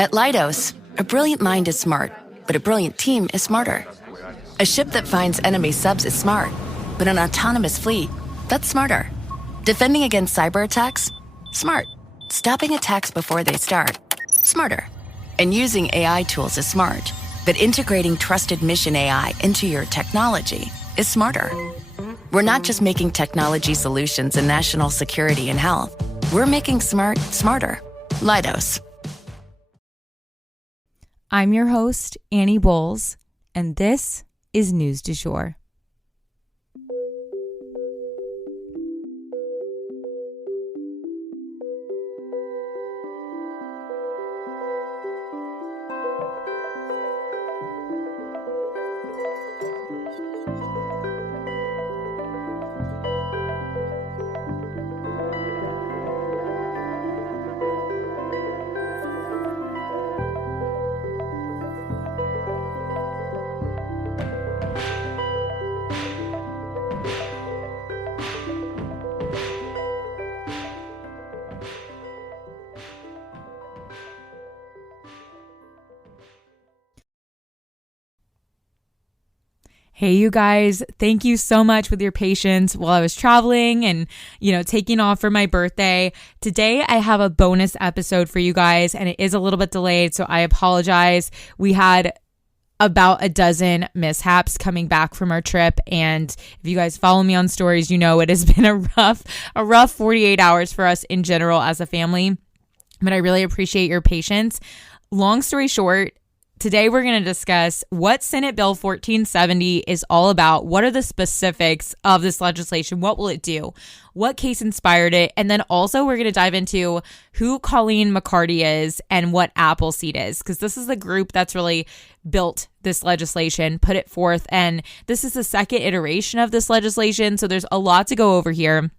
At Leidos, a brilliant mind is smart, but a brilliant team is smarter. A ship that finds enemy subs is smart, but an autonomous fleet, that's smarter. Defending against cyber attacks? Smart. Stopping attacks before they start? Smarter. And using AI tools is smart, but integrating trusted mission AI into your technology is smarter. We're not just making technology solutions in national security and health. We're making smart smarter. Leidos. I'm your host, Annie Bowles, and this is News du Jour. Hey, you guys, thank you so much with your patience while I was traveling and, taking off for my birthday. Today, I have a bonus episode for you guys, and it is a little bit delayed, so I apologize. We had about a dozen mishaps coming back from our trip, and if you guys follow me on stories, you know it has been a rough 48 hours for us in general as a family, but I really appreciate your patience. Long story short, today we're going to discuss what Senate Bill 1470 is all about. What are the specifics of this legislation? What will it do? What case inspired it? And then also we're going to dive into who Colleen McCarty is and what Appleseed is, because this is the group that's really built this legislation, put it forth, and this is the second iteration of this legislation, so there's a lot to go over here.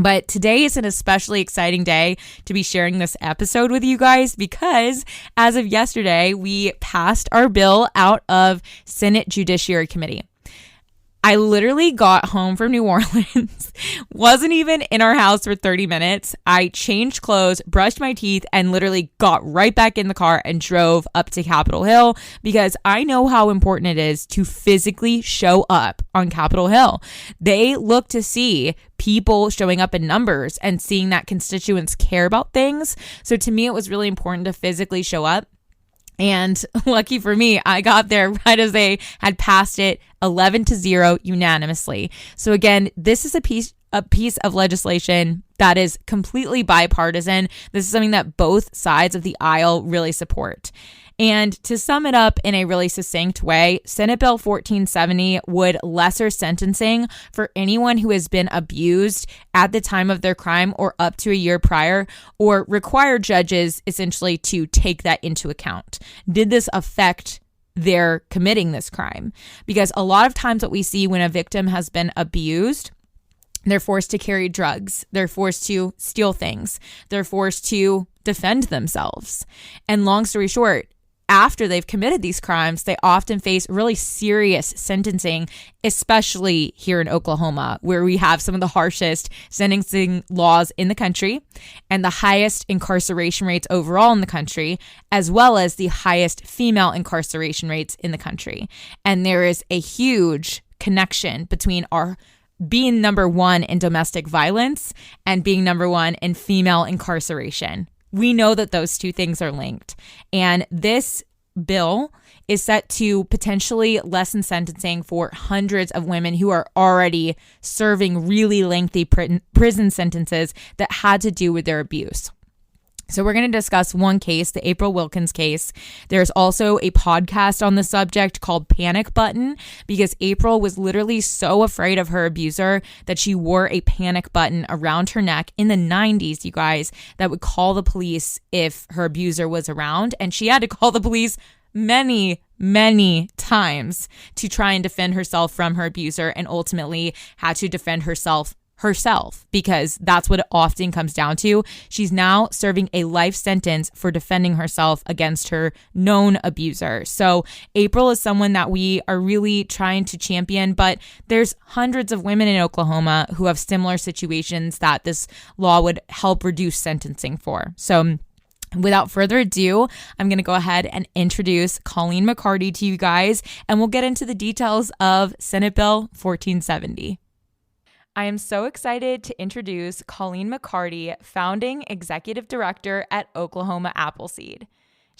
But today is an especially exciting day to be sharing this episode with you guys because as of yesterday, we passed our bill out of Senate Judiciary Committee. I literally got home from New Orleans, wasn't even in our house for 30 minutes. I changed clothes, brushed my teeth, and literally got right back in the car and drove up to Capitol Hill because I know how important it is to physically show up on Capitol Hill. They look to see people showing up in numbers and seeing that constituents care about things. So to me, it was really important to physically show up. And lucky for me, I got there right as they had passed it 11-0 unanimously. So again, this is a piece of legislation that is completely bipartisan. This is something that both sides of the aisle really support. And to sum it up in a really succinct way, Senate Bill 1470 would lesser sentencing for anyone who has been abused at the time of their crime or up to a year prior, or require judges essentially to take that into account. Did this affect their committing this crime? Because a lot of times what we see when a victim has been abused, they're forced to carry drugs. They're forced to steal things. They're forced to defend themselves. And long story short, after they've committed these crimes, they often face really serious sentencing, especially here in Oklahoma, where we have some of the harshest sentencing laws in the country and the highest incarceration rates overall in the country, as well as the highest female incarceration rates in the country. And there is a huge connection between our being number one in domestic violence and being number one in female incarceration. We know that those two things are linked. And this bill is set to potentially lessen sentencing for hundreds of women who are already serving really lengthy prison sentences that had to do with their abuse. So we're going to discuss one case, the April Wilkins case. There's also a podcast on the subject called Panic Button because April was literally so afraid of her abuser that she wore a panic button around her neck in the 90s, you guys, that would call the police if her abuser was around. And she had to call the police many times to try and defend herself from her abuser, and ultimately had to defend herself because that's what it often comes down to. She's now serving a life sentence for defending herself against her known abuser. So April is someone that we are really trying to champion, but there's hundreds of women in Oklahoma who have similar situations that this law would help reduce sentencing for. So Without further ado, I'm going to go ahead and introduce Colleen McCarty to you guys, and we'll get into the details of Senate Bill 1470. I am so excited to introduce Colleen McCarty, founding executive director at Oklahoma Appleseed.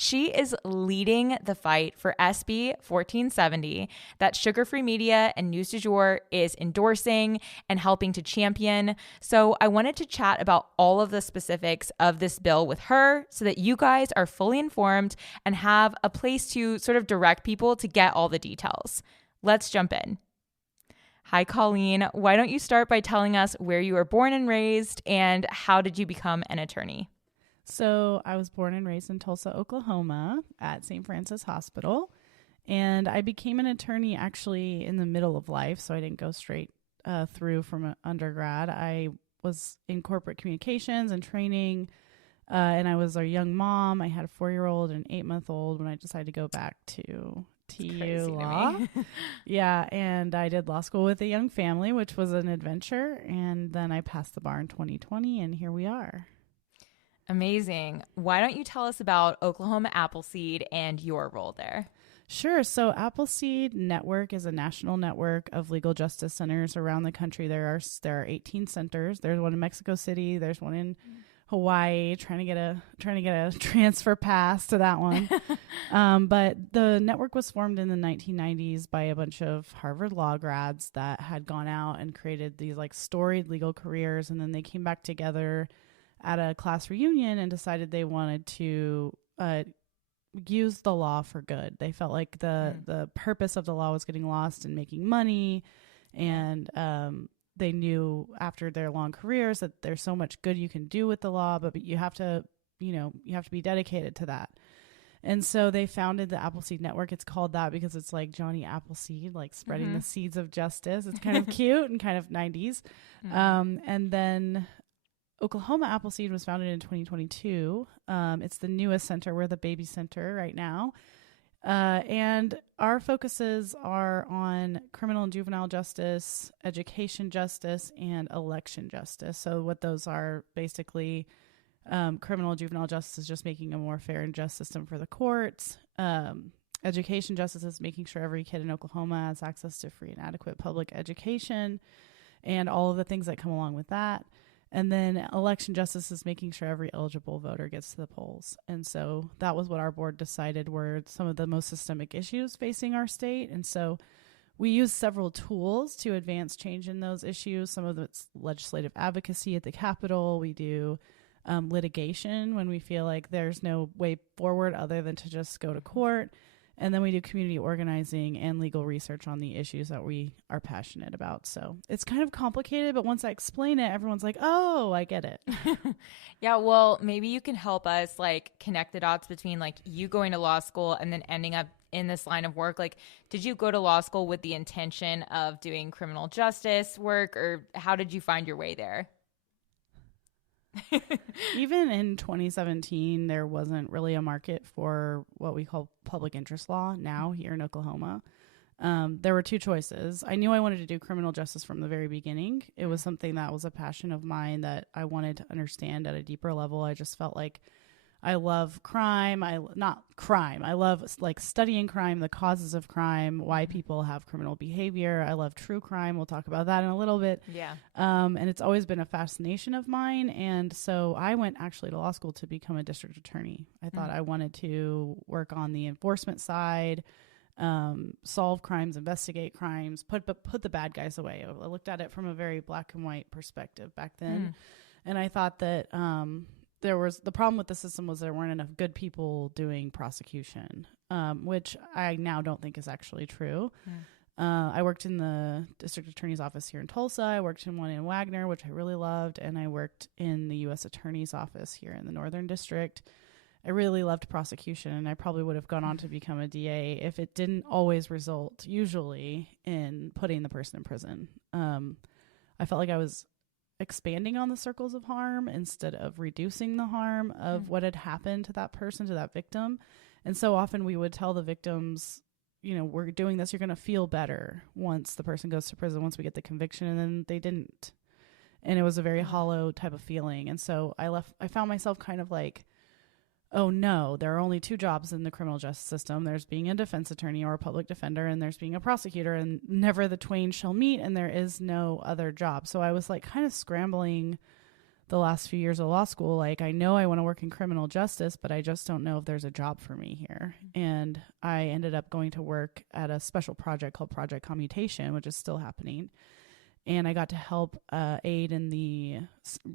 She is leading the fight for SB 1470 that Sugar Free Media and News du Jour is endorsing and helping to champion. So I wanted to chat about all of the specifics of this bill with her so that you guys are fully informed and have a place to sort of direct people to get all the details. Let's jump in. Hi, Colleen. Why don't you start by telling us where you were born and raised and how did you become an attorney? So I was born and raised in Tulsa, Oklahoma at St. Francis Hospital. And I became an attorney actually in the middle of life. So I didn't go straight through from undergrad. I was in corporate communications and training. And I was a young mom. I had a 4-year-old and an 8-month-old when I decided to go back to TU law. Yeah. And I did law school with a young family, which was an adventure. And then I passed the bar in 2020 and here we are. Amazing. Why don't you tell us about Oklahoma Appleseed and your role there? Sure. So Appleseed Network is a national network of legal justice centers around the country. There are 18 centers. There's one in Mexico City. There's one in Hawaii. Trying to get a transfer pass to that one. But the network was formed in the 1990s by a bunch of Harvard law grads that had gone out and created these like storied legal careers, and then they came back together at a class reunion and decided they wanted to use the law for good. They felt like the purpose of the law was getting lost in making money, and they knew after their long careers that there's so much good you can do with the law, but you have to be dedicated to that. And so they founded the Appleseed Network. It's called that because it's like Johnny Appleseed, like spreading the seeds of justice. It's kind of cute and kind of 90s. And then Oklahoma Appleseed was founded in 2022. It's the newest center. We're the baby center right now. And our focuses are on criminal and juvenile justice, education justice, and election justice. So what those are basically, criminal and juvenile justice is just making a more fair and just system for the courts. Education justice is making sure every kid in Oklahoma has access to free and adequate public education and all of the things that come along with that. And then election justice is making sure every eligible voter gets to the polls. And so that was what our board decided were some of the most systemic issues facing our state. And so we use several tools to advance change in those issues. Some of it's legislative advocacy at the Capitol. We do litigation when we feel like there's no way forward other than to just go to court. And then we do community organizing and legal research on the issues that we are passionate about. So it's kind of complicated, but once I explain it, everyone's like, oh, I get it. Yeah, well, maybe you can help us like connect the dots between like you going to law school and then ending up in this line of work. Like, did you go to law school with the intention of doing criminal justice work, or how did you find your way there? Even in 2017, there wasn't really a market for what we call public interest law now here in Oklahoma. There were two choices. I knew I wanted to do criminal justice from the very beginning. It was something that was a passion of mine that I wanted to understand at a deeper level. I just felt like I love crime. I love like studying crime, the causes of crime, why people have criminal behavior. I love true crime. We'll talk about that in a little bit. Yeah. And it's always been a fascination of mine. And so I went actually to law school to become a district attorney. I thought I wanted to work on the enforcement side, solve crimes, investigate crimes, put the bad guys away. I looked at it from a very black and white perspective back then. And I thought that, the problem with the system was there weren't enough good people doing prosecution, which I now don't think is actually true. I worked in the district attorney's office here in Tulsa. I worked in one in Wagner, which I really loved. And I worked in the U.S. attorney's office here in the Northern District. I really loved prosecution, and I probably would have gone on to become a DA if it didn't always result, usually, in putting the person in prison. I felt like I was expanding on the circles of harm instead of reducing the harm of what had happened to that person, to that victim. And so often we would tell the victims, we're doing this, you're going to feel better once the person goes to prison, once we get the conviction, and then they didn't. And it was a very hollow type of feeling. And so I found myself kind of like oh no, there are only two jobs in the criminal justice system. There's being a defense attorney or a public defender, and there's being a prosecutor, and never the twain shall meet, and there is no other job. So I was like kind of scrambling the last few years of law school. Like, I know I want to work in criminal justice, but I just don't know if there's a job for me here. And I ended up going to work at a special project called Project Commutation, which is still happening. And I got to help aid in the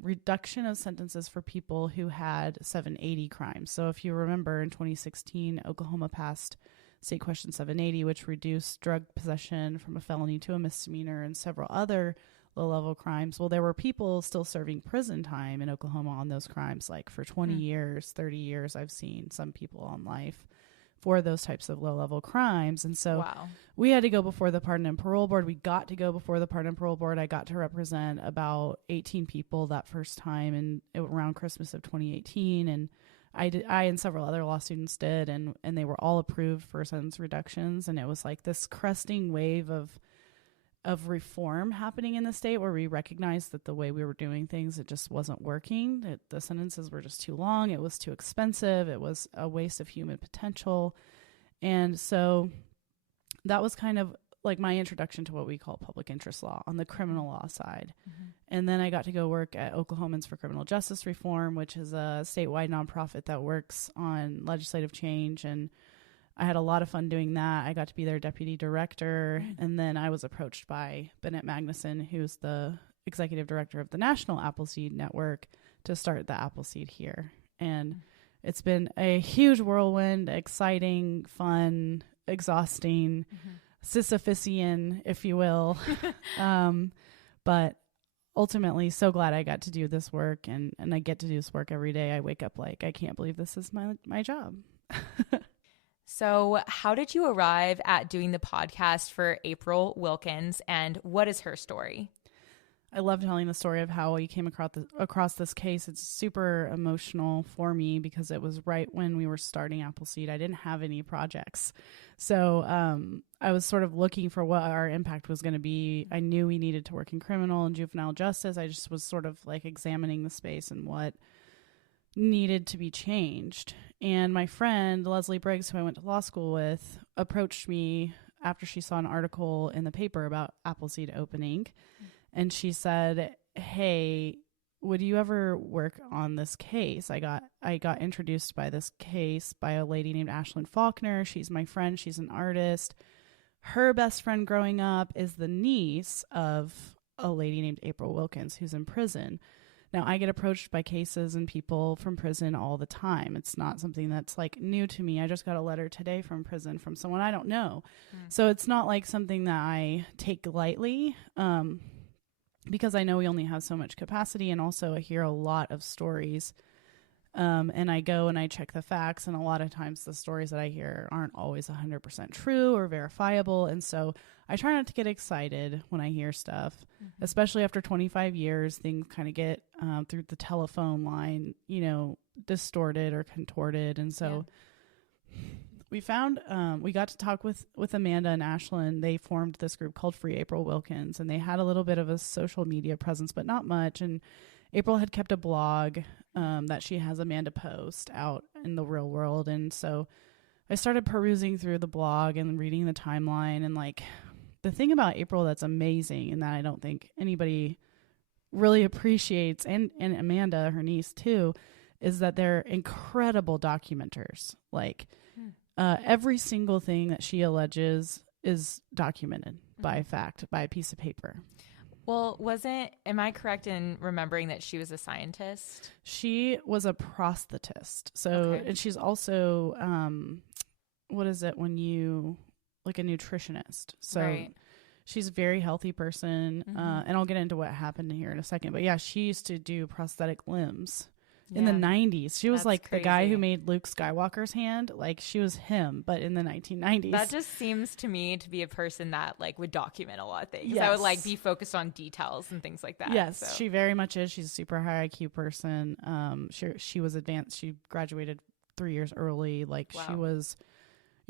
reduction of sentences for people who had 780 crimes. So if you remember, in 2016, Oklahoma passed State Question 780, which reduced drug possession from a felony to a misdemeanor and several other low-level crimes. Well, there were people still serving prison time in Oklahoma on those crimes, like for 20 years, 30 years. I've seen some people on life for those types of low-level crimes. And so we had to go before the Pardon and Parole Board. We got to go before the Pardon and Parole Board. I got to represent about 18 people that first time and around Christmas of 2018. And I and several other law students did, and they were all approved for sentence reductions. And it was like this cresting wave of reform happening in the state, where we recognized that the way we were doing things, it just wasn't working. The sentences were just too long. It was too expensive. It was a waste of human potential. And so that was kind of like my introduction to what we call public interest law on the criminal law side. Mm-hmm. And then I got to go work at Oklahomans for Criminal Justice Reform, which is a statewide nonprofit that works on legislative change, and I had a lot of fun doing that. I got to be their deputy director. And then I was approached by Bennett Magnuson, who's the executive director of the National Appleseed Network, to start the Appleseed here. And it's been a huge whirlwind, exciting, fun, exhausting, Sisyphusian, if you will. But ultimately, so glad I got to do this work. And I get to do this work every day. I wake up like, I can't believe this is my job. So how did you arrive at doing the podcast for April Wilkins, and what is her story? I love telling the story of how you came across this case. It's super emotional for me because it was right when we were starting Appleseed. I didn't have any projects. So I was sort of looking for what our impact was going to be. I knew we needed to work in criminal and juvenile justice. I just was sort of like examining the space and what needed to be changed. And my friend Leslie Briggs, who I went to law school with, approached me after she saw an article in the paper about Appleseed opening. And she said, hey, would you ever work on this case? I got introduced by this case by a lady named Ashlyn Faulkner. She's my friend. She's an artist. Her best friend growing up is the niece of a lady named April Wilkins, who's in prison. Now, I get approached by cases and people from prison all the time. It's not something that's like new to me. I just got a letter today from prison from someone I don't know. So it's not like something that I take lightly, because I know we only have so much capacity. And also I hear a lot of stories, and I go and I check the facts. And a lot of times the stories that I hear aren't always 100% true or verifiable. And so I try not to get excited when I hear stuff, especially after 25 years, things kind of get through the telephone line, distorted or contorted. And so we found, we got to talk with Amanda and Ashlyn. They formed this group called Free April Wilkins, and they had a little bit of a social media presence, but not much. And April had kept a blog that she has Amanda post out in the real world. And so I started perusing through the blog and reading the timeline. And like the thing about April that's amazing, and that I don't think anybody really appreciates, and Amanda, her niece too, is that they're incredible documenters. Like every single thing that she alleges is documented by fact, by a piece of paper. Well, am I correct in remembering that she was a scientist? She was a prosthetist. So, and she's also, what is it when you, like a nutritionist. So she's a very healthy person. And I'll get into what happened here in a second. But yeah, she used to do prosthetic limbs in the 90s. She was like crazy. The guy who made Luke Skywalker's hand. Like she was him, but in the 1990s. That just seems to me to be a person that like would document a lot of things. Yes. I would like be focused on details and things like that. Yes, so. She very much is. She's a super high IQ person. She was advanced. She graduated 3 years early. Like she was,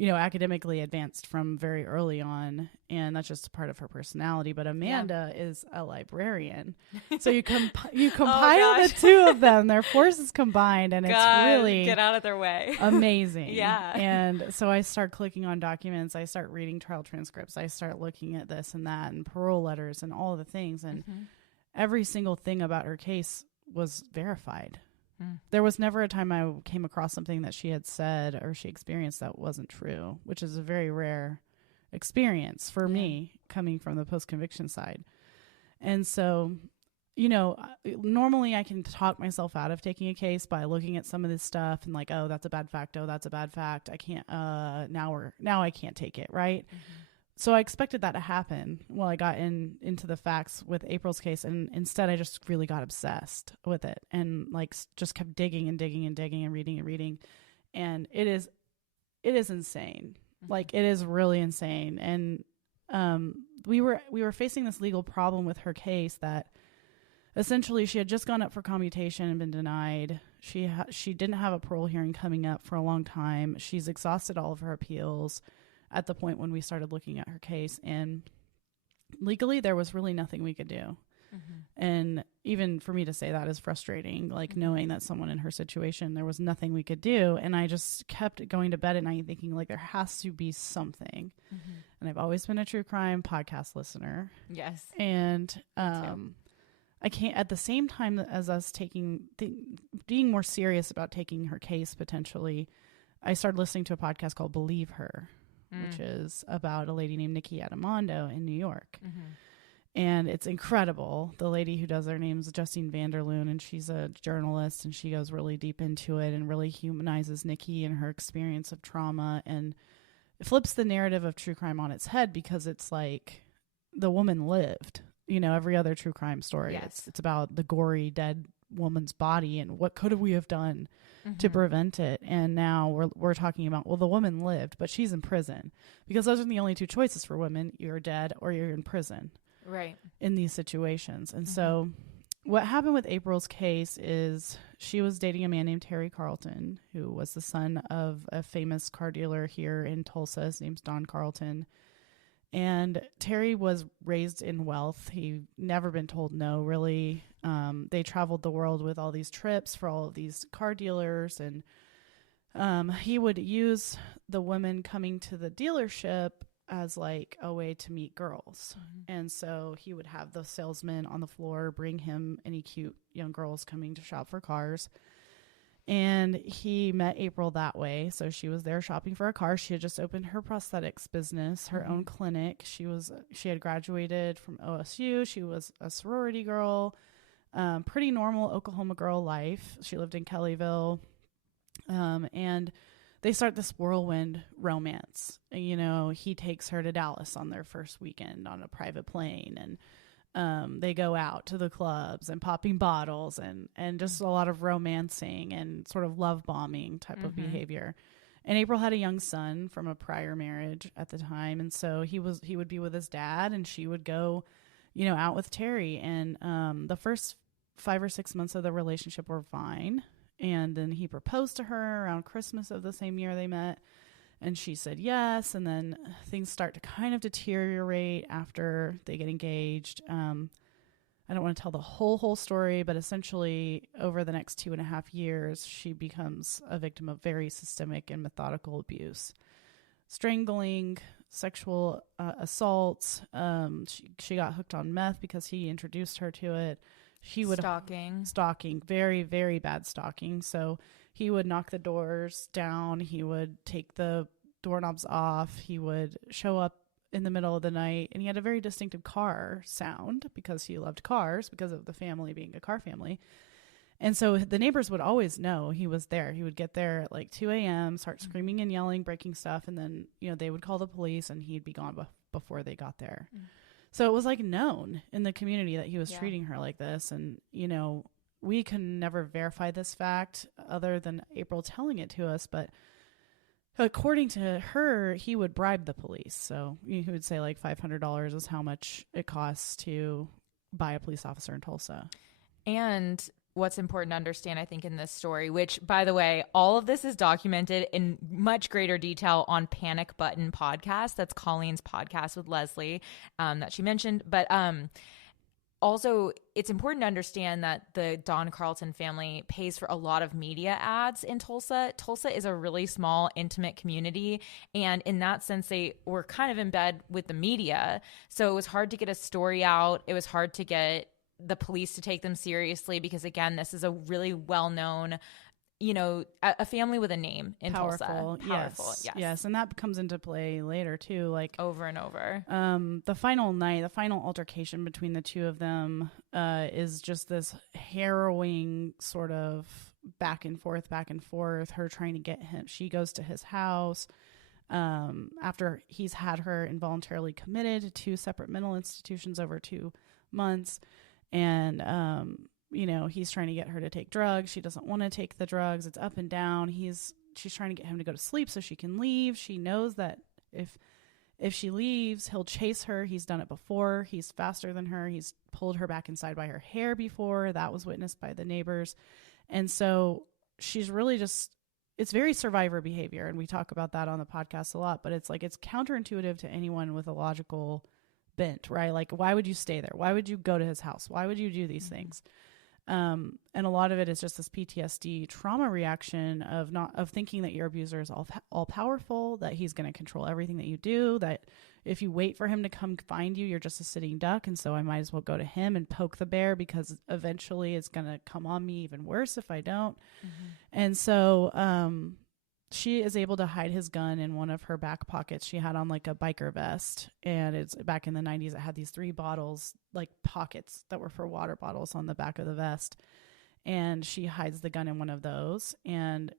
academically advanced from very early on, and that's just a part of her personality. But Amanda is a librarian, so you compile the two of them, their forces combined, and it's really get out of their way. Amazing. Yeah. And so I start clicking on documents, I start reading trial transcripts, I start looking at this and that and parole letters and all the things, and every single thing about her case was verified. There was never a time I came across something that she had said or she experienced that wasn't true, which is a very rare experience for me coming from the post-conviction side. And so, normally I can talk myself out of taking a case by looking at some of this stuff and like, oh, that's a bad fact. Oh, that's a bad fact. I can't, now I can't take it. Right. So I expected that to happen while I got into the facts with April's case, and instead I just really got obsessed with it and like just kept digging and digging and digging and reading, and it is insane. Like, it is really insane. And we were facing this legal problem with her case that essentially she had just gone up for commutation and been denied. She didn't have a parole hearing coming up for a long time. She's exhausted all of her appeals at the point when we started looking at her case, and legally there was really nothing we could do. And even for me to say that is frustrating, like knowing that someone in her situation, there was nothing we could do. And I just kept going to bed at night thinking like there has to be something. And I've always been a true crime podcast listener. Yes. And I can't, at the same time as us being more serious about taking her case potentially, I started listening to a podcast called Believe Her, which is about a lady named Nikki Adamondo in New York. And it's incredible. The lady who does her name is Justine Vanderloon, and she's a journalist, and she goes really deep into it and really humanizes Nikki and her experience of trauma, and it flips the narrative of true crime on its head, because it's like the woman lived. Every other true crime story, it's about the gory dead woman's body and what could we have done to prevent it. And now we're talking about, well, the woman lived, but she's in prison, because those are the only two choices for women. You're dead or you're in prison, right, in these situations. And so what happened with April's case is she was dating a man named Terry Carlton, who was the son of a famous car dealer here in Tulsa. His name's Don Carlton. And Terry was raised in wealth. He never been told no, really. They traveled the world with all these trips for all of these car dealers. And he would use the women coming to the dealership as like a way to meet girls. And so he would have the salesman on the floor bring him any cute young girls coming to shop for cars. And he met April that way. So she was there shopping for a car. She had just opened her prosthetics business, her own clinic. She had graduated from OSU. She was a sorority girl, pretty normal Oklahoma girl life. She lived in Kellyville. And they start this whirlwind romance. He takes her to Dallas on their first weekend on a private plane, and they go out to the clubs and popping bottles and just a lot of romancing and sort of love bombing type of behavior. And April had a young son from a prior marriage at the time. And so he would be with his dad, and she would go, out with Terry. And the first 5 or 6 months of the relationship were fine. And then he proposed to her around Christmas of the same year they met. And she said yes, and then things start to kind of deteriorate after they get engaged. I don't want to tell the whole story, but essentially over the next 2.5 years, she becomes a victim of very systemic and methodical abuse. Strangling, sexual assaults. She got hooked on meth because he introduced her to it. Stalking, very, very bad stalking. So he would knock the doors down. He would take the doorknobs off. He would show up in the middle of the night, and he had a very distinctive car sound because he loved cars, because of the family being a car family. And so the neighbors would always know he was there. He would get there at like 2 a.m., start screaming and yelling, breaking stuff. And then, they would call the police, and he'd be gone before they got there. So it was like known in the community that he was treating her like this. And, we can never verify this fact other than April telling it to us. But according to her, he would bribe the police. So he would say like $500 is how much it costs to buy a police officer in Tulsa. And what's important to understand, I think, in this story, which, by the way, all of this is documented in much greater detail on Panic Button podcast. That's Colleen's podcast with Leslie that she mentioned. But also, it's important to understand that the Don Carlton family pays for a lot of media ads in Tulsa. Tulsa is a really small, intimate community. And in that sense, they were kind of in bed with the media. So it was hard to get a story out. It was hard to get the police to take them seriously because, again, this is a really well-known, a family with a name in Tulsa. Powerful, yes. And that comes into play later too, like over and over. The final altercation between the two of them is just this harrowing sort of back and forth, her trying to get him. She goes to his house after he's had her involuntarily committed to 2 separate mental institutions over 2 months. And, he's trying to get her to take drugs. She doesn't want to take the drugs. It's up and down. She's trying to get him to go to sleep so she can leave. She knows that if she leaves, he'll chase her. He's done it before. He's faster than her. He's pulled her back inside by her hair before. That was witnessed by the neighbors. And so she's really it's very survivor behavior. And we talk about that on the podcast a lot, but it's counterintuitive to anyone with a logical bent, right? Like, why would you stay there? Why would you go to his house? Why would you do these things? And a lot of it is just this PTSD trauma reaction of thinking that your abuser is all powerful, that he's going to control everything that you do, that if you wait for him to come find you, you're just a sitting duck. And so I might as well go to him and poke the bear because eventually it's going to come on me even worse if I don't. Mm-hmm. And so, she is able to hide his gun in one of her back pockets. She had on like a biker vest, and it's back in the 90s. It had these 3 bottles, like pockets that were for water bottles on the back of the vest. And she hides the gun in one of those. And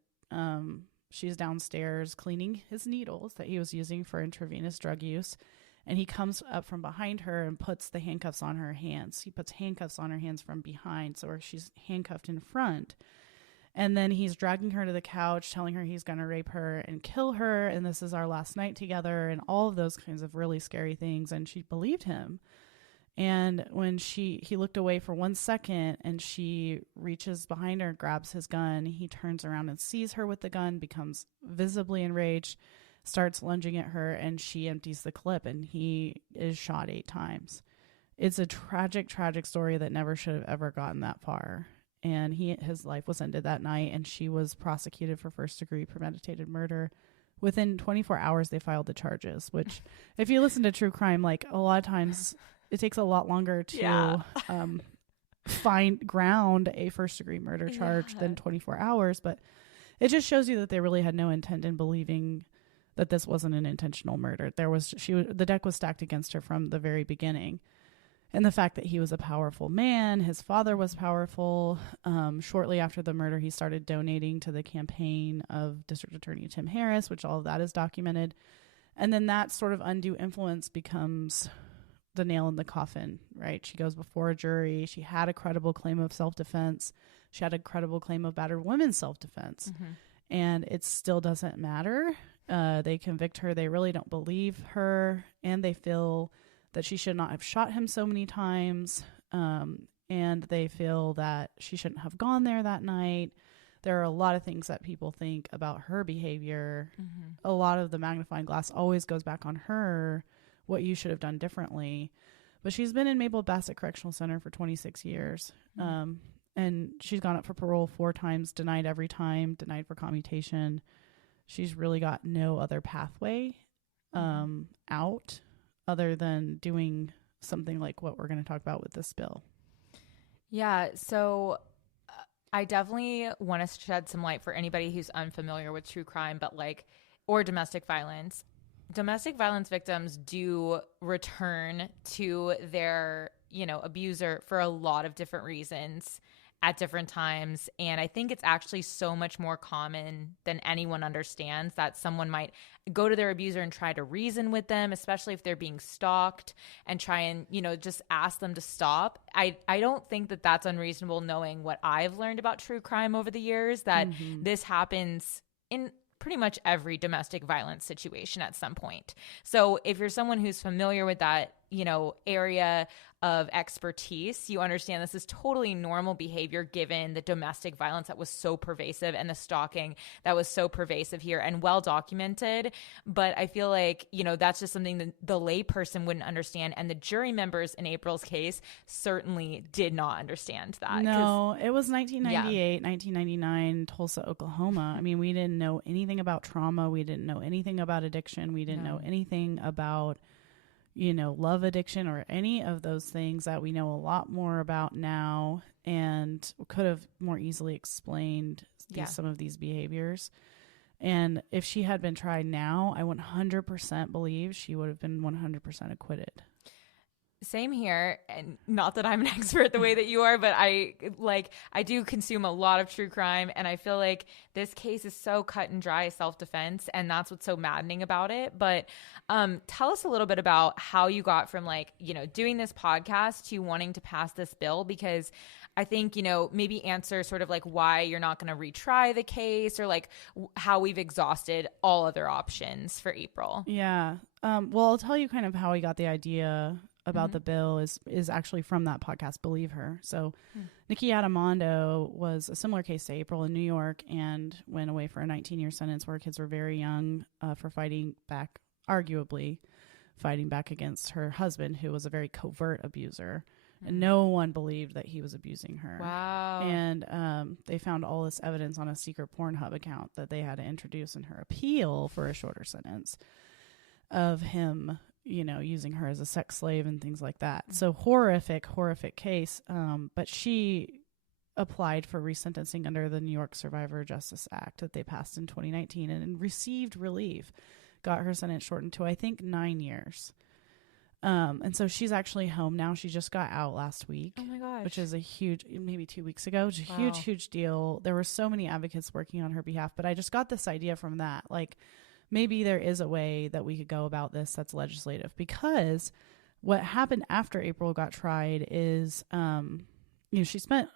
she's downstairs cleaning his needles that he was using for intravenous drug use. And he comes up from behind her and puts the handcuffs on her hands. He puts handcuffs on her hands from behind, so she's handcuffed in front. And then he's dragging her to the couch, telling her he's going to rape her and kill her. And this is our last night together, and all of those kinds of really scary things. And she believed him. And when he looked away for 1 second and she reaches behind her, grabs his gun, he turns around and sees her with the gun, becomes visibly enraged, starts lunging at her, and she empties the clip, and he is shot 8 times. It's a tragic, tragic story that never should have ever gotten that far. And his life was ended that night, and she was prosecuted for first-degree premeditated murder. Within 24 hours, they filed the charges, which if you listen to true crime, like a lot of times it takes a lot longer to ground a first-degree murder charge than 24 hours. But it just shows you that they really had no intent in believing that this wasn't an intentional murder. The deck was stacked against her from the very beginning. And the fact that he was a powerful man, his father was powerful. Shortly after the murder, he started donating to the campaign of District Attorney Tim Harris, which all of that is documented. And then that sort of undue influence becomes the nail in the coffin, right? She goes before a jury. She had a credible claim of self-defense. She had a credible claim of battered women's self-defense. Mm-hmm. And it still doesn't matter. They convict her. They really don't believe her. And they feel that she should not have shot him so many times. And they feel that she shouldn't have gone there that night. There are a lot of things that people think about her behavior. Mm-hmm. A lot of the magnifying glass always goes back on her, what you should have done differently. But she's been in Mabel Bassett Correctional Center for 26 years. Mm-hmm. And she's gone up for parole 4 times, denied every time, denied for commutation. She's really got no other pathway out other than doing something like what we're going to talk about with this bill. Yeah, so I definitely want to shed some light for anybody who's unfamiliar with true crime, or domestic violence. Domestic violence victims do return to their, abuser for a lot of different reasons at different times. And I think it's actually so much more common than anyone understands that someone might go to their abuser and try to reason with them, especially if they're being stalked, and try and, just ask them to stop. I don't think that that's unreasonable, knowing what I've learned about true crime over the years, that this happens in pretty much every domestic violence situation at some point. So if you're someone who's familiar with that, area of expertise, you understand this is totally normal behavior given the domestic violence that was so pervasive and the stalking that was so pervasive here and well documented. But I feel like, that's just something that the lay person wouldn't understand. And the jury members in April's case certainly did not understand that. No, it was 1998, 1999, Tulsa, Oklahoma. I mean, we didn't know anything about trauma. We didn't know anything about addiction. We didn't know anything about love addiction or any of those things that we know a lot more about now, and could have more easily explained some of these behaviors. And if she had been tried now, I 100% believe she would have been 100% acquitted. Same here, and not that I'm an expert the way that you are, but I do consume a lot of true crime, and I feel like this case is so cut and dry self-defense, and that's what's so maddening about it. But tell us a little bit about how you got from doing this podcast to wanting to pass this bill, because I think, maybe answer sort of why you're not going to retry the case, or how we've exhausted all other options for April. Yeah. Well, I'll tell you kind of how I got the idea about the bill is actually from that podcast, Believe Her. So Nikki Adamondo was a similar case to April in New York and went away for a 19-year sentence where kids were very young for arguably fighting back against her husband, who was a very covert abuser. And no one believed that he was abusing her. Wow. And they found all this evidence on a secret Pornhub account that they had to introduce in her appeal for a shorter sentence of him using her as a sex slave and things like that. So horrific case. But she applied for resentencing under the New York Survivor Justice Act that they passed in 2019 and received relief, got her sentence shortened to, I think, 9 years. And so she's actually home now. She just got out last week. Oh my gosh. Which is a huge, maybe 2 weeks ago, which is a huge deal. There were so many advocates working on her behalf, but I just got this idea from that. Maybe there is a way that we could go about this that's legislative, because what happened after April got tried is, she spent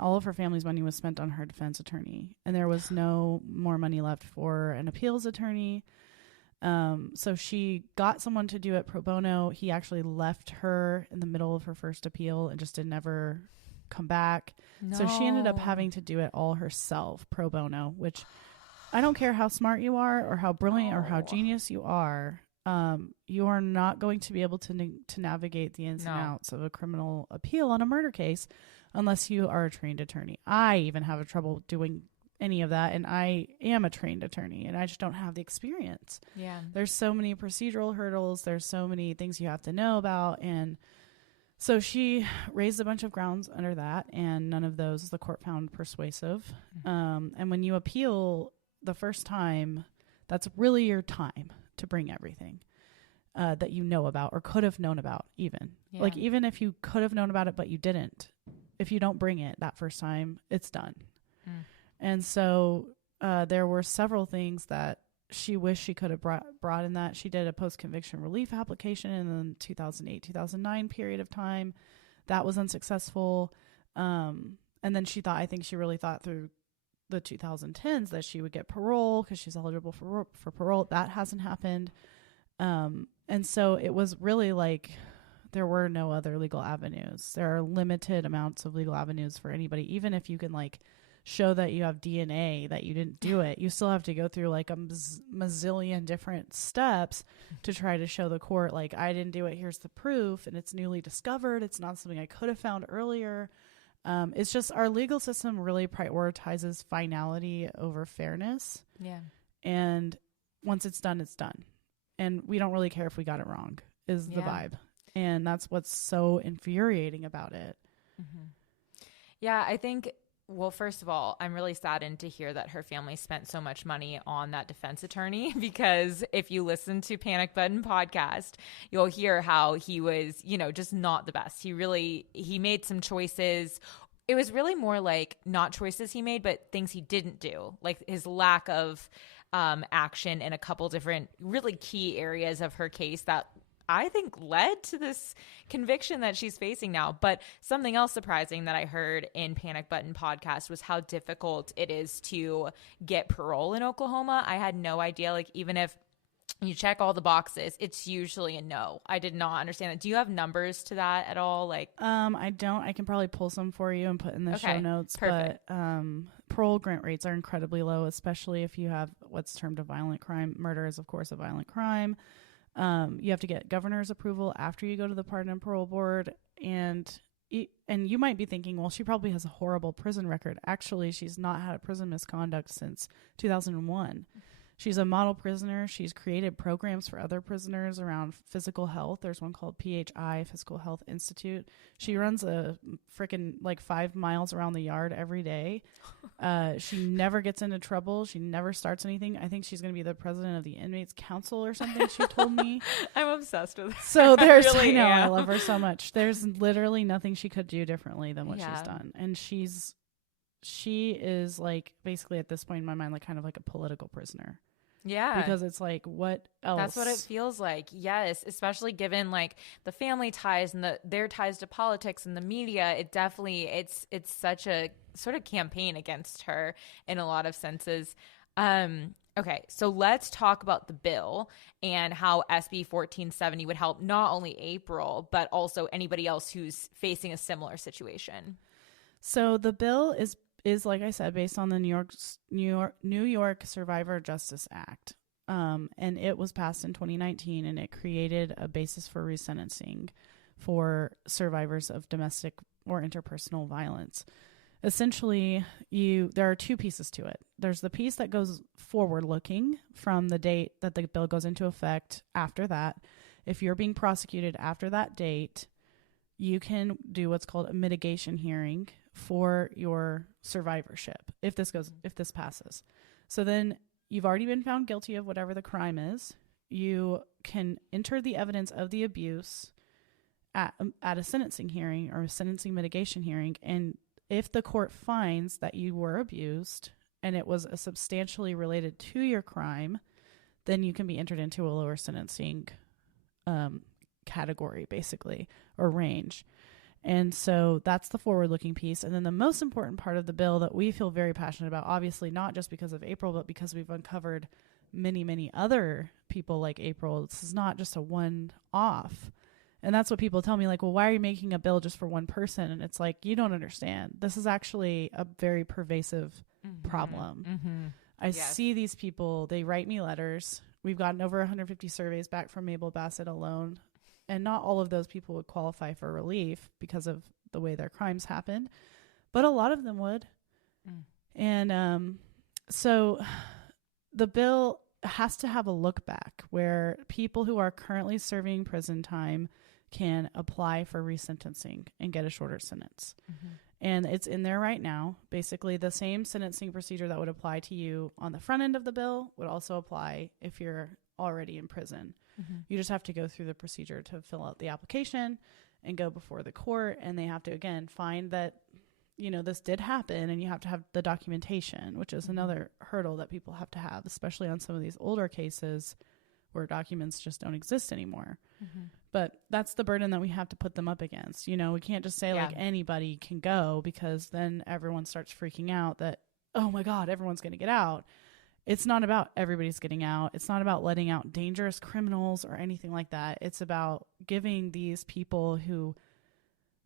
all of her family's money was spent on her defense attorney, and there was no more money left for an appeals attorney. So she got someone to do it pro bono. He actually left her in the middle of her first appeal and just didn't ever come back. No. So she ended up having to do it all herself, pro bono, which I don't care how smart you are or how brilliant or how genius you are not going to be able to navigate the ins and outs of a criminal appeal on a murder case unless you are a trained attorney. I even have trouble doing any of that, and I am a trained attorney, and I just don't have the experience. Yeah. There's so many procedural hurdles. There's so many things you have to know about, and so she raised a bunch of grounds under that, and none of those the court found persuasive. And when you appeal the first time, that's really your time to bring everything that you know about or could have known about even. Yeah. Even if you could have known about it but you didn't, if you don't bring it that first time, it's done. And so there were several things that she wished she could have brought in that. She did a post-conviction relief application in the 2008-2009 period of time. That was unsuccessful. And then I think she really thought through the 2010s that she would get parole because she's eligible for parole. That hasn't happened. And so it was really there were no other legal avenues. There are limited amounts of legal avenues for anybody. Even if you can show that you have DNA, that you didn't do it, you still have to go through a mazillion different steps to try to show the court, I didn't do it, here's the proof, and it's newly discovered, it's not something I could have found earlier. It's just our legal system really prioritizes finality over fairness. Yeah. And once it's done, it's done. And we don't really care if we got it wrong, is the vibe. And that's what's so infuriating about it. Mm-hmm. Yeah, I think, well, first of all, I'm really saddened to hear that her family spent so much money on that defense attorney, because if you listen to Panic Button podcast, you'll hear how he was, just not the best. He made some choices. It was really more not choices he made, but things he didn't do, his lack of action in a couple different really key areas of her case that I think led to this conviction that she's facing now. But something else surprising that I heard in Panic Button podcast was how difficult it is to get parole in Oklahoma. I had no idea, even if you check all the boxes, it's usually a no. I did not understand that. Do you have numbers to that at all? Like, I don't. I can probably pull some for you and put in the show notes. Perfect. But parole grant rates are incredibly low, especially if you have what's termed a violent crime. Murder is, of course, a violent crime. You have to get governor's approval after you go to the Pardon and Parole Board, and you might be thinking, well, she probably has a horrible prison record. Actually, she's not had a prison misconduct since 2001. She's a model prisoner. She's created programs for other prisoners around physical health. There's one called PHI, Physical Health Institute. She runs a freaking 5 miles around the yard every day. She never gets into trouble. She never starts anything. I think she's going to be the president of the Inmates Council or something, she told me. I'm obsessed with her. So there's, I really I am. love her so much. There's literally nothing she could do differently than what she's done. And she is basically at this point in my mind, kind of like a political prisoner. Yeah. Because it's what else? That's what it feels like. Yes. Especially given the family ties and their ties to politics and the media. It definitely, it's such a sort of campaign against her in a lot of senses. Okay. So let's talk about the bill and how SB 1470 would help not only April, but also anybody else who's facing a similar situation. So the bill is like I said, based on the New York Survivor Justice Act, and it was passed in 2019, and it created a basis for resentencing for survivors of domestic or interpersonal violence. Essentially, there are two pieces to it. There's the piece that goes forward-looking from the date that the bill goes into effect. After that, if you're being prosecuted after that date, you can do what's called a mitigation hearing for your survivorship if this passes. So then you've already been found guilty of whatever the crime is. You can enter the evidence of the abuse at a sentencing hearing or a sentencing mitigation hearing, and if the court finds that you were abused and it was substantially related to your crime, then you can be entered into a lower sentencing category, basically, or range. And so that's the forward-looking piece. And then the most important part of the bill that we feel very passionate about, obviously not just because of April, but because we've uncovered many, many other people like April. This is not just a one-off. And that's what people tell me, well, why are you making a bill just for one person? And it's you don't understand. This is actually a very pervasive problem. Mm-hmm. I see these people, they write me letters. We've gotten over 150 surveys back from Mabel Bassett alone. And not all of those people would qualify for relief because of the way their crimes happened, but a lot of them would. And so the bill has to have a look back where people who are currently serving prison time can apply for resentencing and get a shorter sentence. And it's in there right now. Basically, the same sentencing procedure that would apply to you on the front end of the bill would also apply if you're already in prison. You just have to go through the procedure to fill out the application and go before the court. And they have to, again, find that, this did happen, and you have to have the documentation, which is another hurdle that people have to have, especially on some of these older cases where documents just don't exist anymore. But that's the burden that we have to put them up against. We can't just say anybody can go, because then everyone starts freaking out that, oh my God, everyone's going to get out. It's not about everybody's getting out. It's not about letting out dangerous criminals or anything like that. It's about giving these people who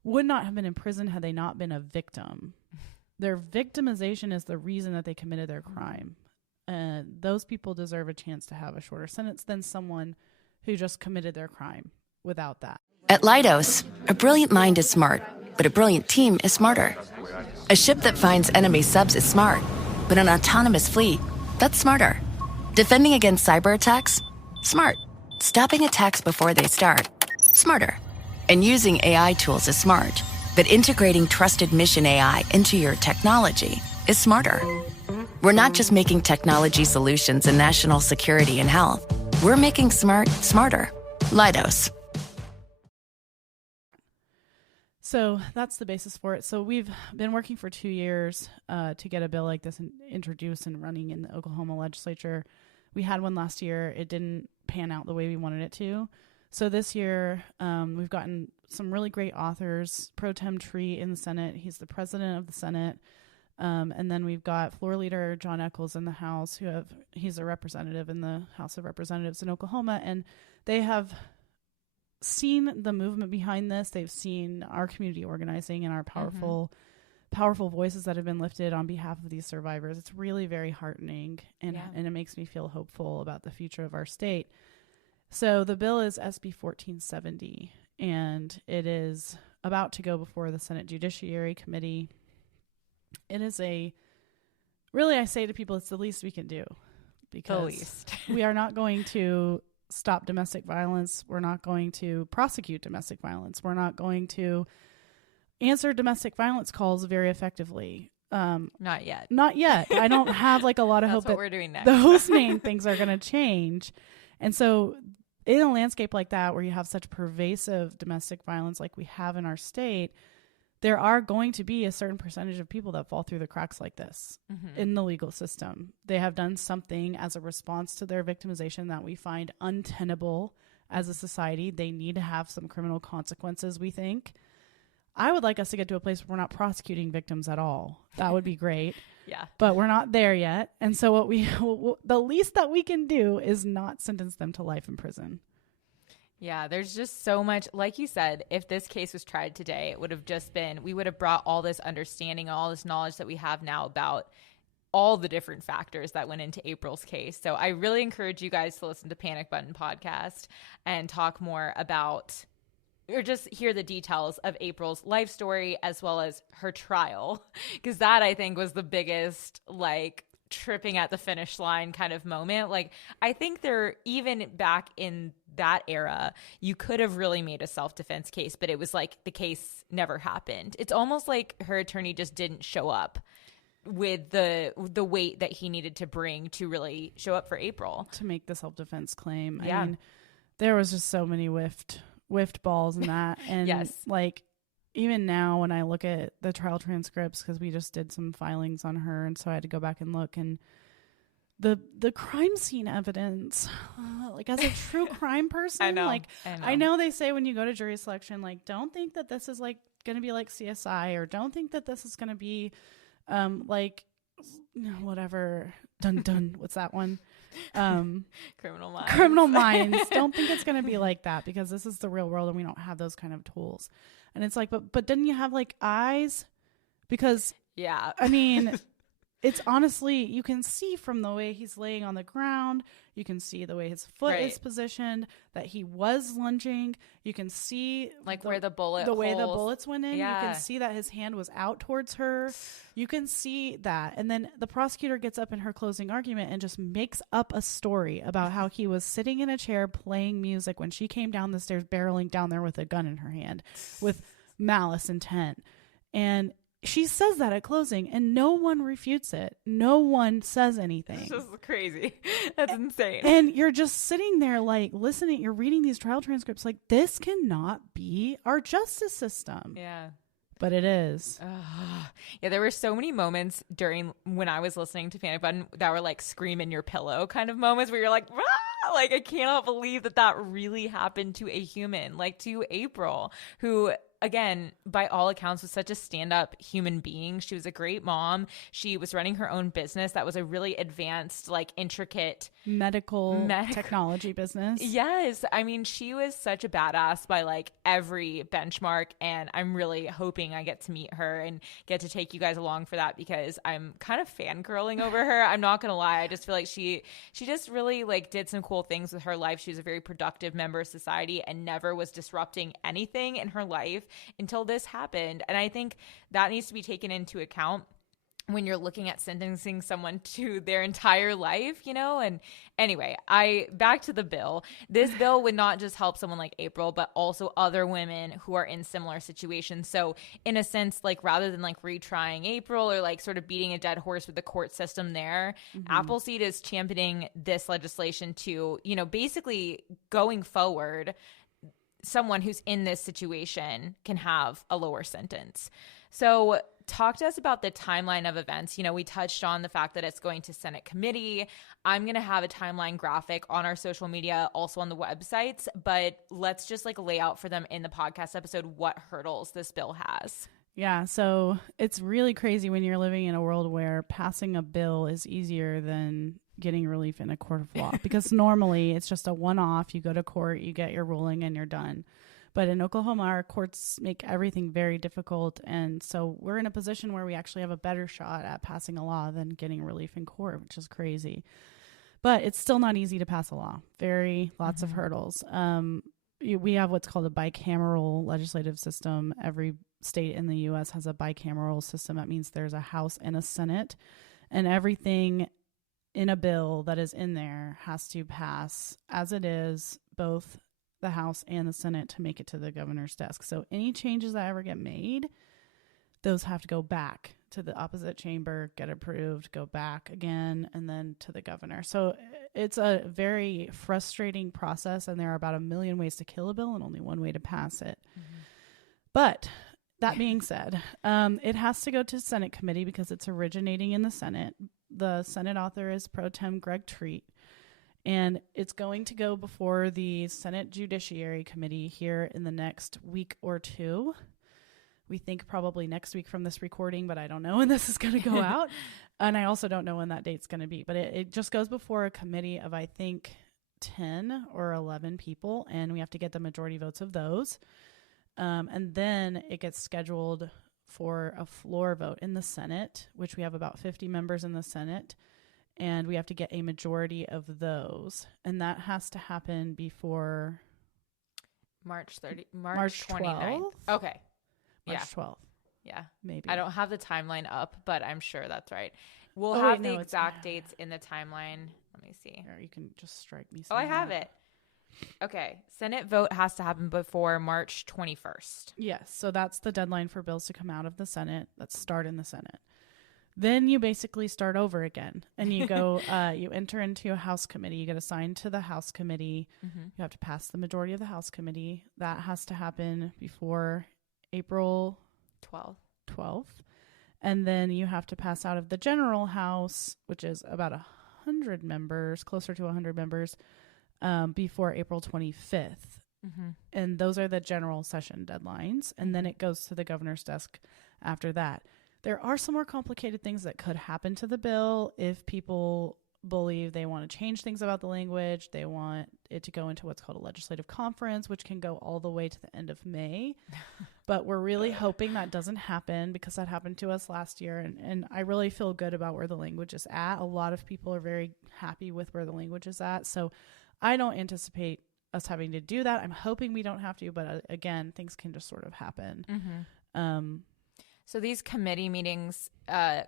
would not have been in prison had they not been a victim. Their victimization is the reason that they committed their crime. And those people deserve a chance to have a shorter sentence than someone who just committed their crime without that. At Leidos, a brilliant mind is smart, but a brilliant team is smarter. A ship that finds enemy subs is smart, but an autonomous fleet, that's smarter. Defending against cyber attacks? Smart. Stopping attacks before they start? Smarter. And using AI tools is smart, but integrating trusted mission AI into your technology is smarter. We're not just making technology solutions in national security and health. We're making smart smarter. Leidos. So that's the basis for it. So we've been working for 2 years to get a bill like this introduced and running in the Oklahoma legislature. We had one last year. It didn't pan out the way we wanted it to. So this year, we've gotten some really great authors. Pro Tem Tree in the Senate. He's the president of the Senate. And then we've got Floor Leader John Eccles in the House, he's a representative in the House of Representatives in Oklahoma, and they have seen the movement behind this. They've seen our community organizing and our powerful voices that have been lifted on behalf of these survivors. It's really very heartening, and it makes me feel hopeful about the future of our state. So the bill is SB 1470, and it is about to go before the Senate Judiciary Committee. It is I say to people, it's the least we can do, because we are not going to stop domestic violence. We're not going to prosecute domestic violence. We're not going to answer domestic violence calls very effectively. Not yet. I don't have a lot of hope that we're doing next. Those main things are going to change. And so in a landscape like that, where you have such pervasive domestic violence like we have in our state, there are going to be a certain percentage of people that fall through the cracks like this in the legal system. They have done something as a response to their victimization that we find untenable as a society. They need to have some criminal consequences, we think. I would like us to get to a place where we're not prosecuting victims at all. That would be great. Yeah. But we're not there yet. And so the least that we can do is not sentence them to life in prison. Yeah, there's just so much. Like you said, if this case was tried today, it would have just been, we would have brought all this understanding, all this knowledge that we have now about all the different factors that went into April's case. So I really encourage you guys to listen to Panic Button Podcast and talk more about, or just hear the details of April's life story as well as her trial. Because that, I think, was the biggest, tripping at the finish line kind of moment. I think even back in that era, you could have really made a self-defense case, but it was the case never happened. It's almost like her attorney just didn't show up with the weight that he needed to bring to really show up for April. To make the self-defense claim. Yeah. I mean, there was just so many whiffed balls in that. And yes. Even now when I look at the trial transcripts, because we just did some filings on her, and so I had to go back and look, and the crime scene evidence, as a true crime person, I know they say when you go to jury selection, don't think that this is going to be like CSI, or don't think that this is going to be whatever, dun what's that one? Criminal Minds. Don't think it's going to be like that, because this is the real world and we don't have those kind of tools. And it's but didn't you have eyes? Because yeah, I mean, it's honestly, you can see from the way he's laying on the ground, you can see the way his foot is positioned, that he was lunging. You can see where the way the bullets went in. Yeah. You can see that his hand was out towards her. You can see that. And then the prosecutor gets up in her closing argument and just makes up a story about how he was sitting in a chair playing music when she came down the stairs, barreling down there with a gun in her hand with malice intent. And she says that at closing, and no one refutes it. No one says anything. This is crazy. That's insane. And you're just sitting there listening. You're reading these trial transcripts this cannot be our justice system. Yeah. But it is. Yeah, there were so many moments when I was listening to Panic Button that were scream in your pillow kind of moments where you're like, ah! I cannot believe that really happened to a human, to April, who, again, by all accounts, was such a stand-up human being. She was a great mom. She was running her own business that was a really advanced, intricate medical technology business. Yes. I mean, she was such a badass by every benchmark, and I'm really hoping I get to meet her and get to take you guys along for that, because I'm kind of fangirling over her. I'm not going to lie. I just feel like she just really did some cool things with her life. She was a very productive member of society and never was disrupting anything in her life until this happened. And I think that needs to be taken into account when you're looking at sentencing someone to their entire life, And anyway, back to the bill. This bill would not just help someone like April, but also other women who are in similar situations. So in a sense, rather than retrying April or sort of beating a dead horse with the court system there, Appleseed is championing this legislation to, basically going forward, someone who's in this situation can have a lower sentence. So talk to us about the timeline of events. We touched on the fact that it's going to Senate committee. I'm going to have a timeline graphic on our social media, also on the websites, but let's just lay out for them in the podcast episode what hurdles this bill has. Yeah, so it's really crazy when you're living in a world where passing a bill is easier than getting relief in a court of law because normally it's just a one-off. You go to court, you get your ruling, and you're done. But in Oklahoma, our courts make everything very difficult, and so we're in a position where we actually have a better shot at passing a law than getting relief in court, which is crazy. But it's still not easy to pass a law. Lots of hurdles. We have what's called a bicameral legislative system. Every state in the U.S. has a bicameral system. That means there's a House and a Senate, and everything in a bill that is in there has to pass as it is, both the House and the Senate, to make it to the governor's desk. So any changes that ever get made, those have to go back to the opposite chamber, get approved, go back again, and then to the governor. So it's a very frustrating process, and there are about 1 million ways to kill a bill and only one way to pass it. But that being said, it has to go to Senate committee because it's originating in the Senate. The Senate author is Pro Tem Greg Treat, and it's going to go before the Senate Judiciary Committee here in the next week or two. We think probably next week from this recording, but I don't know when this is going to go out. And I also don't know when that date's going to be. But it just goes before a committee of, I think, 10 or 11 people, and we have to get the majority votes of those. And then it gets scheduled for a floor vote in the Senate, which we have about 50 members in the Senate, and we have to get a majority of those. And that has to happen before March 29th. March 12th? Okay. March Yeah. 12th. Yeah. Maybe. I don't have the timeline up, but I'm sure that's right. We'll Oh, have wait, the no, exact dates in the timeline. Let me see. Or you can just strike me. Oh, I saying have that. it. Okay. Senate vote has to happen before March 21st. Yes. So that's the deadline for bills to come out of the Senate that start in the Senate. Then you basically start over again, and you go, you enter into a House committee. You get assigned to the House committee. You have to pass the majority of the House committee. That has to happen before April 12th. And then you have to pass out of the General House, which is about 100 members, closer to 100 members, before April 25th. And those are the general session deadlines. And then it goes to the governor's desk after that. There are some more complicated things that could happen to the bill if people believe they want to change things about the language. They want it to go into what's called a legislative conference, which can go all the way to the end of May. But we're really hoping that doesn't happen because that happened to us last year. And I really feel good about where the language is at. A lot of people are very happy with where the language is at. So I don't anticipate us having to do that. I'm hoping we don't have to, but again, things can just sort of happen. So these committee meetings,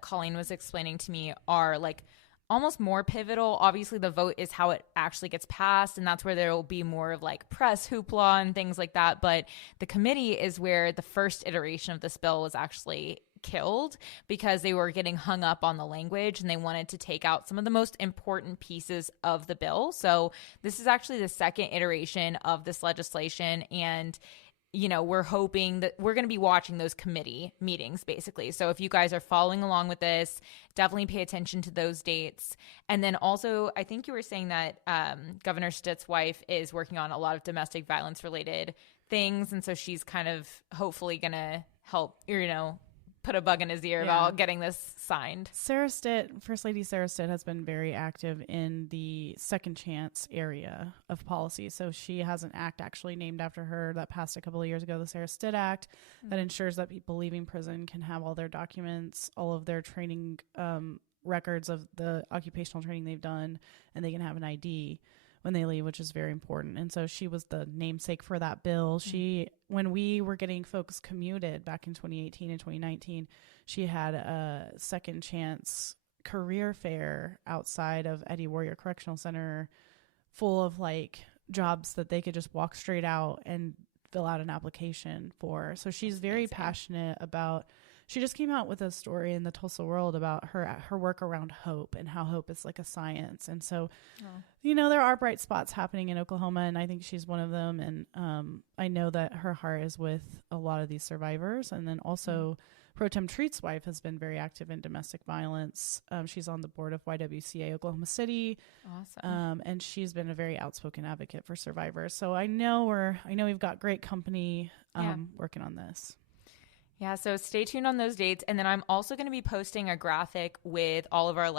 Colleen was explaining to me, are like almost more pivotal. Obviously, the vote is how it actually gets passed, and that's where there will be more of like press hoopla and things like that. But the committee is where the first iteration of this bill was actually killed because they were getting hung up on the language and they wanted to take out some of the most important pieces of the bill. So this is actually the second iteration of this legislation, and you know, we're hoping that we're going to be watching those committee meetings basically. So if you guys are following along with this, definitely pay attention to those dates. And then also, I think you were saying that Governor Stitt's wife is working on a lot of domestic violence related things. And so she's kind of hopefully going to help, you know, put a bug in his ear about getting this signed. Sarah Stitt, First Lady Sarah Stitt, has been very active in the second chance area of policy. So she has an act actually named after her that passed a couple of years ago, the Sarah Stitt Act, that ensures that people leaving prison can have all their documents, all of their training records of the occupational training they've done, and they can have an ID when they leave, which is very important. And so she was the namesake for that bill. When we were getting folks commuted back in 2018 and 2019, she had a second chance career fair outside of Eddie Warrior Correctional Center full of like jobs that they could just walk straight out and fill out an application for. So she's very passionate about. She just came out with a story in the Tulsa World about her work around hope and how hope is like a science. And so, you know, there are bright spots happening in Oklahoma, and I think she's one of them. And I know that her heart is with a lot of these survivors. And then also Pro Tem Treat's wife has been very active in domestic violence. She's on the board of YWCA Oklahoma City. Awesome. And she's been a very outspoken advocate for survivors. So I know we've got great company working on this. Yeah, so stay tuned on those dates. And then I'm also going to be posting a graphic with all of our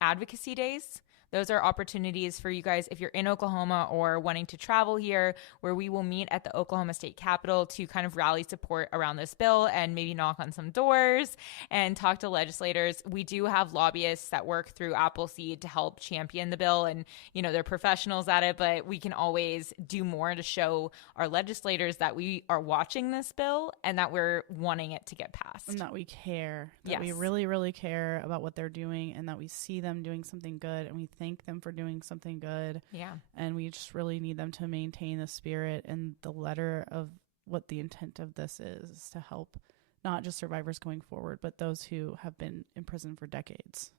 advocacy days. Those are opportunities for you guys if you're in Oklahoma or wanting to travel here, where we will meet at the Oklahoma State Capitol to kind of rally support around this bill and maybe knock on some doors and talk to legislators. We do have lobbyists that work through Appleseed to help champion the bill, and they're professionals at it, but we can always do more to show our legislators that we are watching this bill and that we're wanting it to get passed. And that we care. That Yes. we really, really care about what they're doing, and that we see them doing something good, and we thank them for doing something good. Yeah. And we just really need them to maintain the spirit and the letter of what the intent of this is to help not just survivors going forward, but those who have been in prison for decades.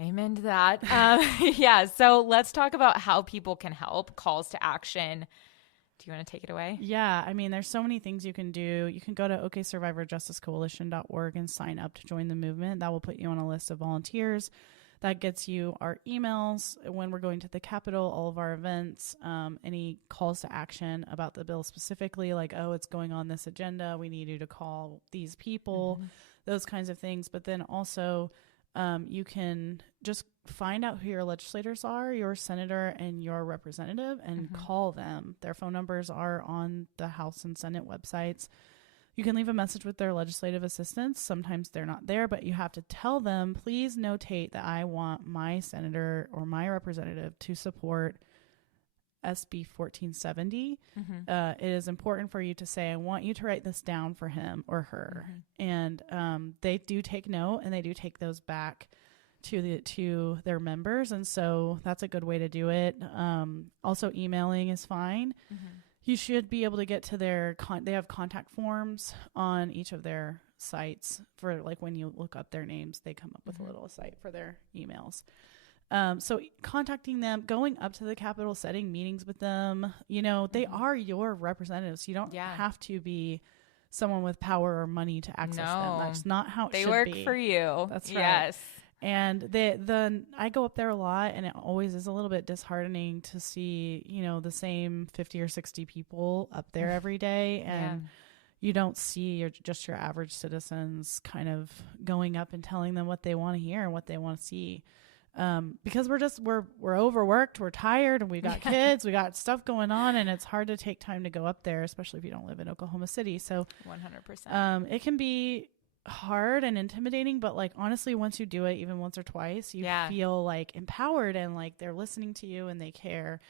Amen to that. Yeah. So let's talk about how people can help. Calls to action. Do you want to take it away? Yeah, I mean, there's so many things you can do. You can go to oksurvivorjusticecoalition.org and sign up to join the movement. That will put you on a list of volunteers. That gets you our emails when we're going to the Capitol, all of our events, any calls to action about the bill specifically, like, oh, it's going on this agenda, we need you to call these people, those kinds of things. But then also you can just find out who your legislators are, your senator and your representative, and call them. Their phone numbers are on the House and Senate websites. You can leave a message with their legislative assistants. Sometimes they're not there, but you have to tell them, please notate that I want my senator or my representative to support SB 1470. It is important for you to say, I want you to write this down for him or her. And they do take note, and they do take those back to their members. And so that's a good way to do it. Also, emailing is fine. You should be able to get to their they have contact forms on each of their sites for, like, when you look up their names, they come up with a little site for their emails. So contacting them, going up to the Capitol, setting meetings with them, they are your representatives. You don't have to be someone with power or money to access them. That's not how it should be. They work for you. That's right. Yes. And I go up there a lot, and it always is a little bit disheartening to see, the same 50 or 60 people up there every day. And you don't see your average citizens kind of going up and telling them what they want to hear and what they want to see. Because we're overworked, we're tired, and we got kids, we got stuff going on, and it's hard to take time to go up there, especially if you don't live in Oklahoma City. So 100%. It can be hard and intimidating, but, like, honestly, once you do it, even once or twice, you feel like empowered, and like they're listening to you and they care.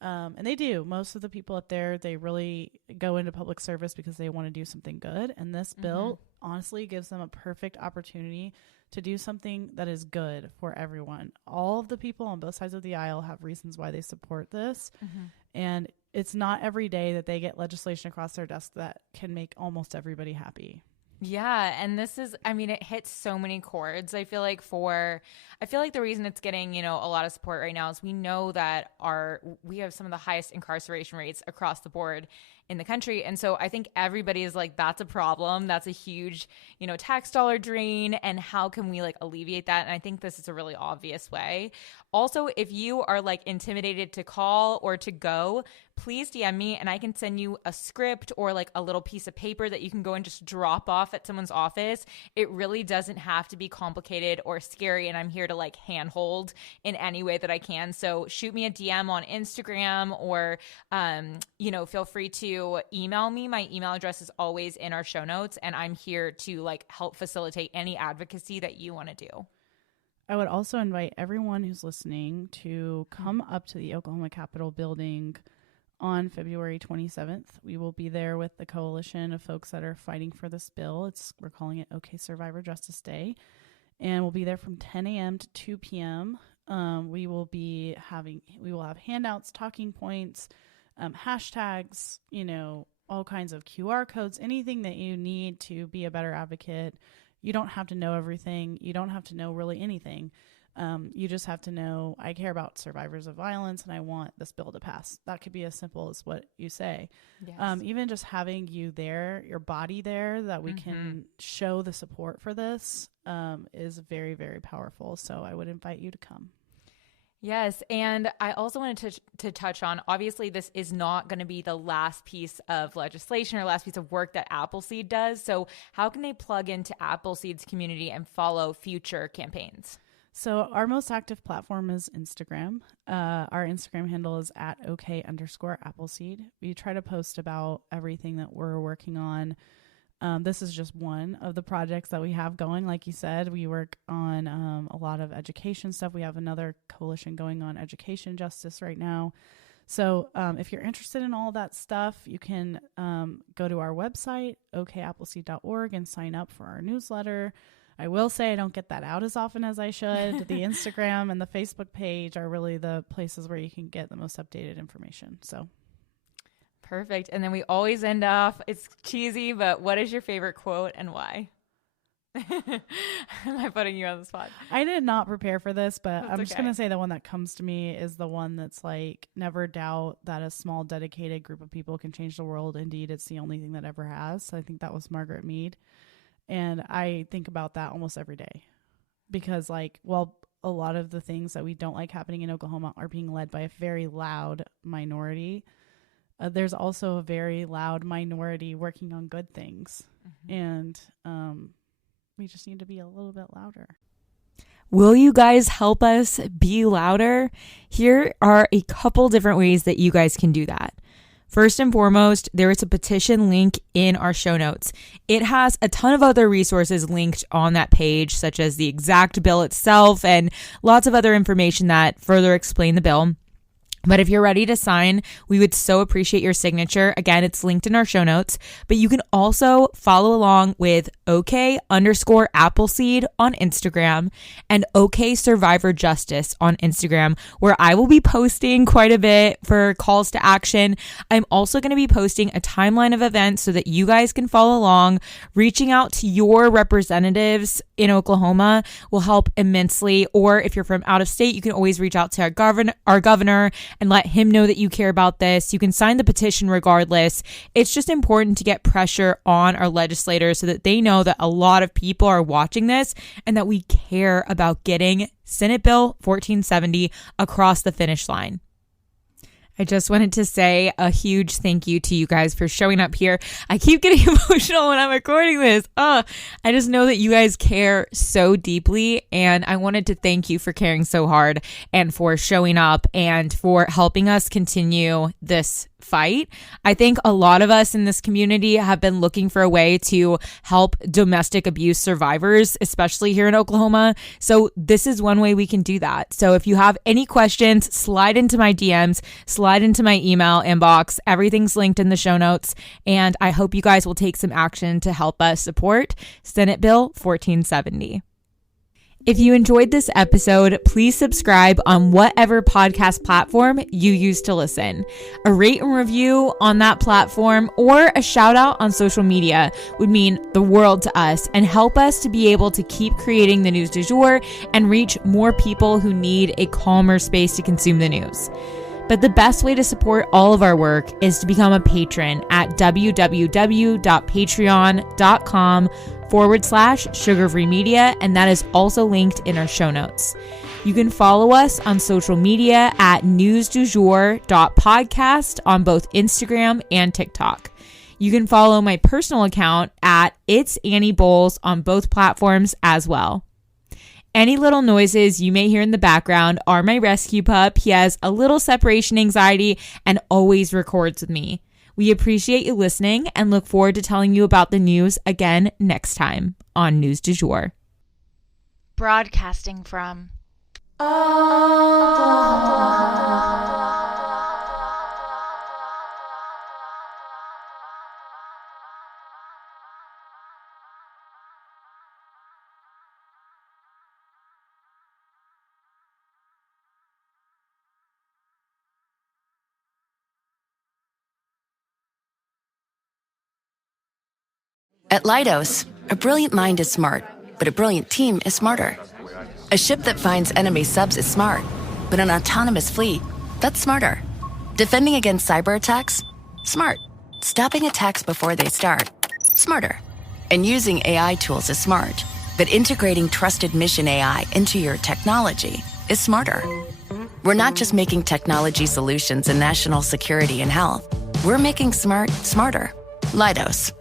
And they do. Most of the people up there, they really go into public service because they want to do something good. And this bill honestly gives them a perfect opportunity to do something that is good for everyone. All of the people on both sides of the aisle have reasons why they support this. And it's not every day that they get legislation across their desk that can make almost everybody happy. Yeah. And it hits so many chords. I feel like the reason it's getting, a lot of support right now is we know that we have some of the highest incarceration rates across the board in the country. And so I think everybody is like, that's a problem. That's a huge, tax dollar drain. And how can we alleviate that? And I think this is a really obvious way. Also, if you are intimidated to call or to go, please DM me and I can send you a script or a little piece of paper that you can go and just drop off at someone's office. It really doesn't have to be complicated or scary. And I'm here to handhold in any way that I can. So shoot me a DM on Instagram or, feel free to email me. My email address is always in our show notes, and I'm here to help facilitate any advocacy that you want to do. I would also invite everyone who's listening to come up to the Oklahoma Capitol building on February 27th. We will be there with the coalition of folks that are fighting for this bill. We're calling it OK Survivor Justice Day. And we'll be there from 10 a.m. to 2 p.m. We will have handouts, talking points, hashtags, all kinds of QR codes, anything that you need to be a better advocate. You don't have to know everything. You don't have to know really anything. You just have to know, I care about survivors of violence and I want this bill to pass. That could be as simple as what you say. Yes. Even just having you there, your body there, that we can show the support for this is very, very powerful. So I would invite you to come. Yes. And I also wanted to touch on, obviously, this is not going to be the last piece of legislation or last piece of work that Appleseed does. So how can they plug into Appleseed's community and follow future campaigns? So our most active platform is Instagram. Our Instagram handle is at OK_Appleseed. We try to post about everything that we're working on. This is just one of the projects that we have going. Like you said, we work on a lot of education stuff. We have another coalition going on education justice right now. So if you're interested in all that stuff, you can go to our website, okappleseed.org, and sign up for our newsletter. I will say I don't get that out as often as I should. The Instagram and the Facebook page are really the places where you can get the most updated information. So. Perfect. And then we always end off, it's cheesy, but what is your favorite quote and why? Am I putting you on the spot? I did not prepare for this, but That's I'm just going to say the one that comes to me is the one that's like, never doubt that a small, dedicated group of people can change the world. Indeed, it's the only thing that ever has. So I think that was Margaret Mead. And I think about that almost every day because, like, well, a lot of the things that we don't like happening in Oklahoma are being led by a very loud minority. There's also a very loud minority working on good things. And we just need to be a little bit louder. Will you guys help us be louder? Here are a couple different ways that you guys can do that. First and foremost, there is a petition link in our show notes. It has a ton of other resources linked on that page, such as the exact bill itself and lots of other information that further explain the bill. But if you're ready to sign, we would so appreciate your signature. Again, it's linked in our show notes, but you can also follow along with OK_Appleseed on Instagram and OK Survivor Justice on Instagram, where I will be posting quite a bit for calls to action. I'm also going to be posting a timeline of events so that you guys can follow along. Reaching out to your representatives in Oklahoma will help immensely. Or if you're from out of state, you can always reach out to our governor and let him know that you care about this. You can sign the petition regardless. It's just important to get pressure on our legislators so that they know that a lot of people are watching this and that we care about getting Senate Bill 1470 across the finish line. I just wanted to say a huge thank you to you guys for showing up here. I keep getting emotional when I'm recording this. I just know that you guys care so deeply, and I wanted to thank you for caring so hard and for showing up and for helping us continue this fight. I think a lot of us in this community have been looking for a way to help domestic abuse survivors, especially here in Oklahoma. So this is one way we can do that. So if you have any questions, slide into my DMs, slide into my email inbox. Everything's linked in the show notes. And I hope you guys will take some action to help us support Senate Bill 1470. If you enjoyed this episode, please subscribe on whatever podcast platform you use to listen. A rate and review on that platform or a shout out on social media would mean the world to us and help us to be able to keep creating the news du jour and reach more people who need a calmer space to consume the news. But the best way to support all of our work is to become a patron at www.patreon.com/Sugar-Free Media, and that is also linked in our show notes. You can follow us on social media at newsdujour.podcast on both Instagram and TikTok. You can follow my personal account at It's Annie Bowles on both platforms as well. Any little noises you may hear in the background are my rescue pup. He has a little separation anxiety and always records with me. We appreciate you listening and look forward to telling you about the news again next time on News du Jour. Broadcasting from At Leidos, a brilliant mind is smart, but a brilliant team is smarter. A ship that finds enemy subs is smart, but an autonomous fleet, that's smarter. Defending against cyber attacks? Smart. Stopping attacks before they start? Smarter. And using AI tools is smart, but integrating trusted mission AI into your technology is smarter. We're not just making technology solutions in national security and health. We're making smart smarter. Leidos.